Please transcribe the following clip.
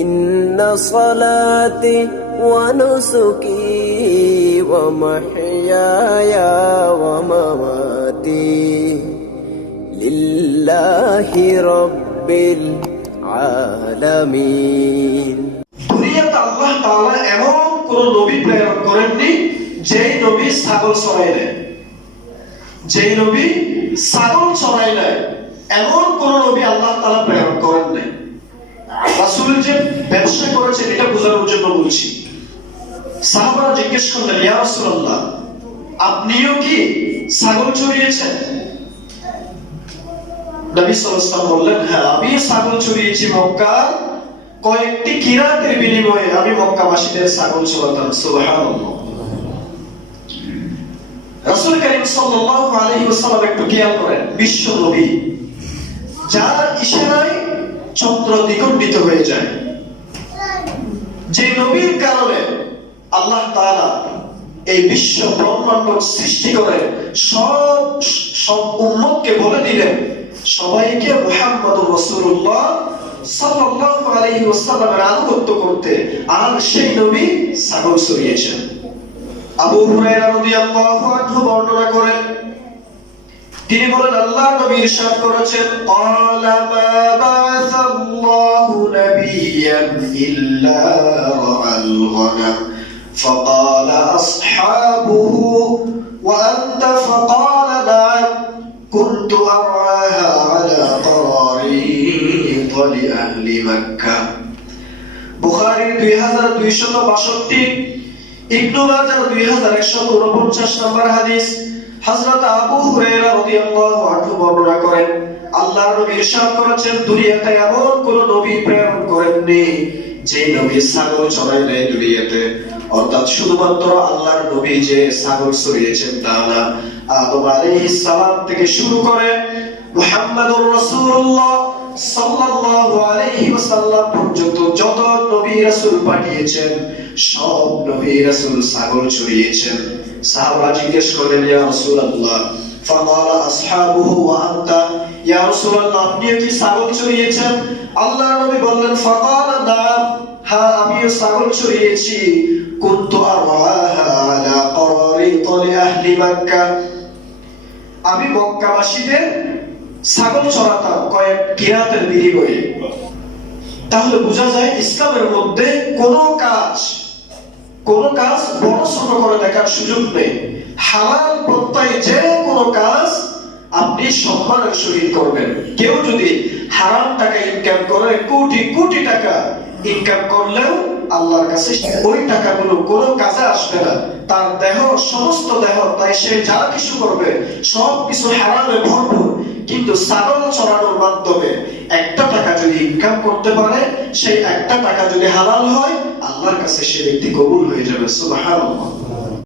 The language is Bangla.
ইন্না সালাতি ওয়া নুসুকি ওয়া মাহইয়ায়া ওয়া মামাতি লিল্লাহি রাব্বিল আলামিন। দুনিয়াতে আল্লাহ তাআলা এমন কোন নবী প্রেরণ করেননি যেই নবী ছাগল চড়াইলেন, যেই নবী ছাগল চড়াইলেন এমন কোন নবী আল্লাহ তাআলা প্রেরণ করেন নাই। রাসূল যে ব্যবসা করেছেন এটা বোঝানোর জন্য বলছি। সাহাবারা জিজ্ঞেস করলেন, ইয়া রাসূলুল্লাহ, আপনিও কি ছাগল চড়িয়েছেন? নবী সাল্লাল্লাহু আলাইহি ওয়াসাল্লাম বললেন, হ্যাঁ, আমি ছাগল চড়িয়েছি মক্কার কয়েকটি কিরাতের বিনিময়ে আমি মক্কাবাসীদের ছাগল চড়াতাম। সুবহানাল্লাহ। রাসূল করিম সাল্লাল্লাহু আলাইহি ওয়াসাল্লাম একটু খেয়াল করেন, বিশ্ব নবী যার ইশারায় চন্দ্র দ্বিখণ্ডিত হয়ে যায়, যে নবীর কারণে আল্লাহ তাআলা এই বিশ্ব ব্রহ্মাণ্ড সৃষ্টি করে সব উম্মতকে বলে দিলেন সবাইকে মুহাম্মদুর রাসূলুল্লাহ সাল্লাল্লাহু আলাইহি ওয়াসাল্লামের আনুগত্য করতে, আর সেই নবী ছাগল চড়িয়েছেন। আবু হুরায়রা রাদিয়াল্লাহু আনহু বর্ণনা করেন, তিনি বলেন আল্লাহর নবী ইরশাদ করেছেন, ক্বালা মা বা'আসাল্লাহু নাবিয়্যান ইল্লা রা'আল গনাম ফাকালা আসহাবুহু ওয়া আনতা ফাকালা না'ম কুনতু আরআহা আলা qararit li ahli মাক্কাহ। বুখারী 2262, ইবনে মাজাহ 2149 নম্বর হাদিস। হযরত আবু হুরায়রা রাদিয়াল্লাহু আনহু বর্ণনা করেন, আল্লাহর নবী ইরশাদ করেছেন, দুনিয়াতে এমন কোন নবী প্রেরণ করেননি যে নবী ছাগল চড়াইলেন দুনিয়াতে। অর্থাৎ শুধুমাত্র আল্লাহর নবী যে ছাগল চড়িয়েছেন তা না, আদম আলাইহিস সালাম থেকে শুরু করে মুহাম্মদুর রাসূলুল্লাহ সাল্লাল্লাহু আলাইহি ওয়াসাল্লাম পর্যন্ত যত নবী রাসূল পাঠিয়েছেন সব নবী রাসূল ছাগল চড়িয়েছেন। সাহাবারা জিজ্ঞেস করলেন, ইয়া রাসূলুল্লাহ, ফাকালা আসহাবুহু ওয়া আনতা, ইয়া রাসূলুল্লাহ, আপনি কি ছাগল চড়িয়েছেন? আল্লাহর নবী বললেন, ফাকালা না'ম, হ্যাঁ, আমিও ছাগল চড়িয়েছি। কুনতু আরআহা আলা qararit li ahli মাক্কাহ, আমি মক্কাবাসীদের ছাগল চড়াতাম কয়েক কিরাতের বিনিময়ে। তাহলে বোঝা যায় ইসলামের মধ্যে কোন কাজ বড় ছোট করে দেখার সুযোগ নেই। হালাল পন্থায় যে কোনো কাজ আপনি সম্মানের সহিত করবেন। কেউ যদি হারাম টাকা ইনকাম করে কোটি কোটি টাকা ইনকাম করলেও আল্লাহর কাছে ওই টাকাগুলো কোনো কাজে আসবে না। তার দেহ, সমস্ত দেহ, তাই সে যা কিছু করবে সব কিছু হারামে ভরপুর। কিন্তু ছাগল চড়ানোর মাধ্যমে একটা টাকা যদি ইনকাম করতে পারে, সেই একটা টাকা যদি হালাল হয়, আল্লাহর কাছে সে ব্যক্তি কবুল হয়ে যাবে। সুবহানাল্লাহ।